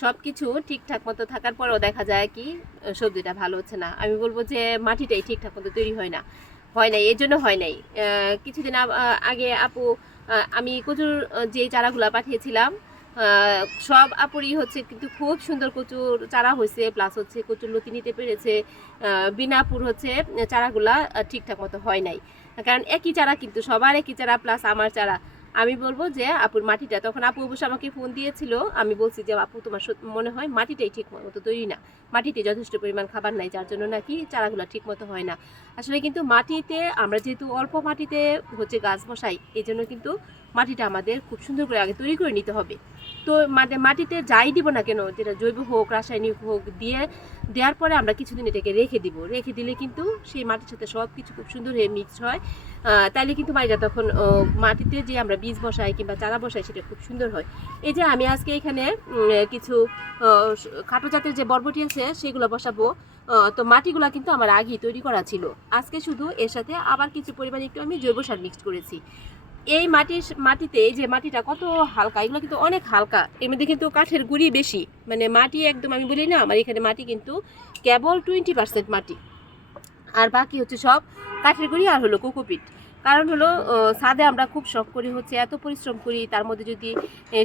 সব কিছু ঠিকঠাক মতো থাকার পরেও দেখা যায় কি সবজিটা ভালো হচ্ছে না। আমি বলব যে মাটিটাই ঠিকঠাক মতো তৈরি হয় না। হয় নাই এর জন্য হয় নাই। কিছুদিন আগে আপু আমি কচুর যে চারাগুলা পাঠিয়েছিলাম সব আপুরই হচ্ছে কিন্তু খুব সুন্দর কচুর চারা হয়েছে প্লাস হচ্ছে কচুর লতি নিতে পেরেছে। আহ, বিনা আপুর হচ্ছে চারাগুলা ঠিকঠাক মতো হয় নাই। কারণ একই চারা কিন্তু সবার একই চারা প্লাস আমার চারা। আমি বলব যে আপুর মাটিটা, তখন আপু অবশ্য আমাকে ফোন দিয়েছিল, আমি বলছি যে আপু তোমার মনে হয় মাটিটাই ঠিক মতো তৈরি না। মাটিতে যথেষ্ট পরিমাণ খাবার নাই, যার জন্য নাকি চারাগুলো ঠিক মতো হয় না। আসলে কিন্তু মাটিতে, আমরা যেহেতু অল্প মাটিতে হচ্ছে গাছ বসাই এই জন্য কিন্তু মাটিটা আমাদের খুব সুন্দর করে আগে তৈরি করে নিতে হবে। তো মানে মাটিতে যাই দিব না কেন, যেটা জৈব হোক, রাসায়নিক হোক, দিয়ে, দেওয়ার পরে আমরা কিছুদিন এটাকে রেখে দিব। রেখে দিলে কিন্তু সেই মাটির সাথে সব কিছু খুব সুন্দর হয়ে মিক্স হয়। তাইলে কিন্তু মাটিটা তখন মাটিতে যে আমরা বীজ বসাই কিংবা চারা বসাই সেটা খুব সুন্দর হয়। এই যে আমি আজকে এখানে কিছু খাটো জাতের যে বরবটি আছে সেগুলো বসাবো। তো মাটিগুলো কিন্তু আমার আগেই তৈরি করা ছিল। আজকে শুধু এর সাথে আবার কিছু পরিমাণে একটু আমি জৈব সার মিক্সড করেছি। এই মাটির মাটিতে এই যে মাটিটা কত হালকা, এগুলো কিন্তু অনেক হালকা। এর মধ্যে কিন্তু কাঠের গুঁড়ি বেশি। মানে মাটি একদম আমি বলি না, আমার এখানে মাটি কিন্তু কেবল টোয়েন্টি পার্সেন্ট মাটি। আর বাকি হচ্ছে সব কাঠের গুঁড়ি আর হলো কোকোপিট। কারণ হলো ছাদে আমরা খুব শখ করি হচ্ছে এত পরিশ্রম করি, তার মধ্যে যদি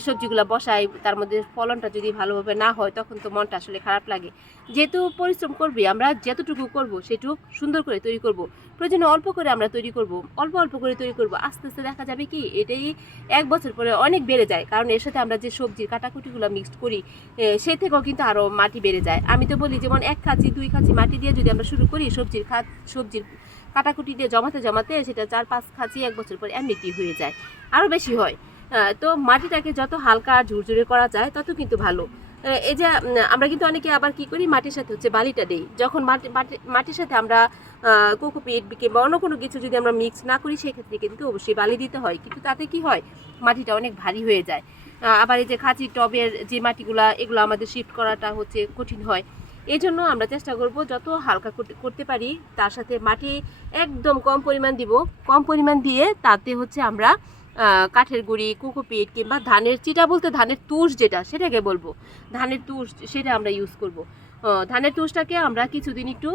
সবজিগুলো বসাই, তার মধ্যে ফলনটা যদি ভালোভাবে না হয়, তখন তো মনটা আসলে খারাপ লাগে। যেহেতু পরিশ্রম করবি, আমরা যতটুকু করব সেটুকু সুন্দর করে তৈরি করব। প্রয়োজনে অল্প করে আমরা তৈরি করব, অল্প অল্প করে তৈরি করব। আস্তে আস্তে দেখা যাবে কি, এটাই এক বছর পরে অনেক বেড়ে যায়। কারণ এর সাথে আমরা যে সবজির কাটাকুটিগুলো মিক্সড করি সে থেকেও কিন্তু আরও মাটি বেড়ে যায়। আমি তো বলি, যেমন এক খাঁচি, দুই খাঁচি মাটি দিয়ে যদি আমরা শুরু করি, সবজির খাত সবজির কাটাকুটি দিয়ে জমাতে জমাতে সেটা চার, পাঁচ খাঁচি এক বছর পরে এমনিতেই হয়ে যায়। আরও বেশি হয়। তো মাটিটাকে যত হালকা ঝুরঝুরে করা যায়, তত কিন্তু ভালো। এই যে আমরা কিন্তু অনেকে আবার কি করি, মাটির সাথে হচ্ছে বালিটা দেই। যখন মাটি, মাটি- মাটির সাথে আমরা কোকোপিট কিংবা অন্য কোনো কিছু যদি আমরা মিক্স না করি, সেক্ষেত্রে কিন্তু অবশ্যই বালি দিতে হয়। কিন্তু তাতে কি হয়, মাটিটা অনেক ভারী হয়ে যায়। আবার এই যে খাঁচি টবের যে মাটিগুলা, এগুলো আমাদের শিফট করাটা হচ্ছে কঠিন হয়। এই জন্য আমরা চেষ্টা করব যত হালকা করতে পারি, তার সাথে মাটি একদম কম পরিমাণ দিব। কম পরিমাণ দিয়ে তাতে হচ্ছে আমরা কাঠের গুঁড়ি কুকুপিট কিংবা ধানের চিটা বলতে ধানের তুষ যেটা, সেটাকে বলব। ধানের তুষ, সেটা আমরা ইউজ করব। ধানের তুষটাকে আমরা কিছুদিন একটু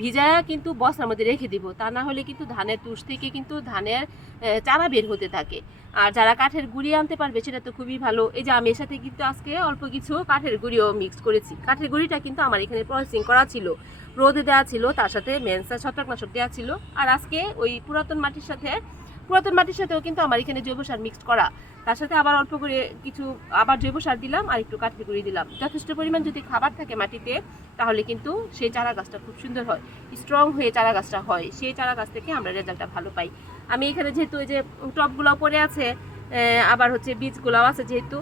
ভিজায়া কিন্তু বস্তার মধ্যে রেখে দিব। তা না হলে কিন্তু ধানের তুষ থেকে কিন্তু ধানের চারা বের হতে থাকে। আর যারা কাঠের গুঁড়ি আনতে পারবে সেটা তো খুবই ভালো। এই যে আমি এর সাথে কিন্তু আজকে অল্প কিছু কাঠের গুঁড়িও মিক্স করেছি। কাঠের গুঁড়িটা কিন্তু আমার এখানে প্রসেসিং করা ছিল। রোদে দেওয়া ছিল, তার সাথে মেনসা ছত্রাকনাশক দেওয়া ছিল। আর আজকে ওই পুরাতন মাটির সাথে পুরাতন মাটির সাথেও কিন্তু আমার এখানে জৈব সার মিক্সড করা। তার সাথে আবার অল্প করে কিছু, আবার জৈব সার দিলাম আর একটু কাঠের গুঁড়ি দিলাম। যথেষ্ট পরিমাণ যদি খাবার থাকে মাটিতে, তাহলে কিন্তু সেই চারা গাছটা খুব সুন্দর হয়। স্ট্রং হয়ে চারা গাছটা হয়, সেই চারা গাছ থেকে আমরা রেজাল্টটা ভালো পাই। আমি এখানে যেহেতু এই যে টপগুলো পরে আছে আবার হচ্ছে বীজগুলোও আছে যেহেতু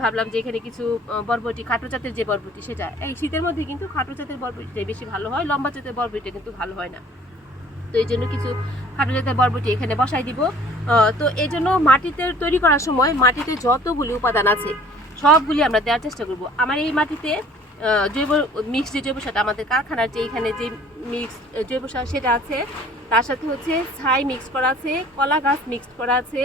ভাবলাম যে এখানে কিছু বরবটি, খাটো জাতের যে বরবটি, সেটা। এই শীতের মধ্যে কিন্তু খাটো জাতের বরবটিটাই বেশি ভালো হয়, লম্বা জাতের বরবটিটা কিন্তু ভালো হয় না। তো এই জন্য কিছু খাটো জাতের বরবটি এখানে বসাই দিব। তো এই জন্য মাটিতে তৈরি করার সময় মাটিতে যতগুলি উপাদান আছে, সবগুলি আমরা দেওয়ার চেষ্টা করব। আমার এই মাটিতে জৈব মিক্স যে জৈব সার আমাদের কারখানার যে এখানে যে মিক্স জৈব সার সেটা আছে, তার সাথে হচ্ছে ছাই মিক্স করা আছে, কলা গাছ মিক্স করা আছে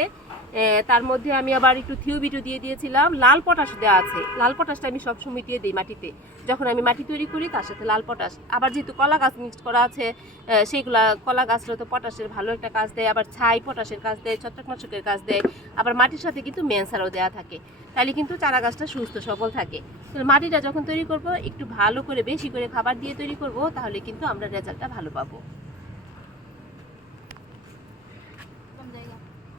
তার মধ্যে আমি আবার একটু থিওবিটু দিয়ে দিয়েছিলাম। লাল পটাশ দেওয়া আছে। লাল পটাশটা আমি সবসময় দিয়ে দিই মাটিতে। যখন আমি মাটি তৈরি করি, তার সাথে লাল পটাশ। আবার যেহেতু কলা গাছ মিক্সড করা আছে সেইগুলা কলা গাছগুলো তো পটাশের ভালো একটা কাজ দেয়। আবার ছাই পটাশের কাজ দেয়, ছত্রাকনাশকের কাজ দেয়। আবার মাটির সাথে কিন্তু মেনসারও দেওয়া থাকে। তাহলে কিন্তু চারা গাছটা সুস্থ, সবল থাকে। মাটিটা যখন তৈরি করব, একটু ভালো করে, বেশি করে খাবার দিয়ে তৈরি করব, তাহলে কিন্তু আমরা রেজাল্টটা ভালো পাবো।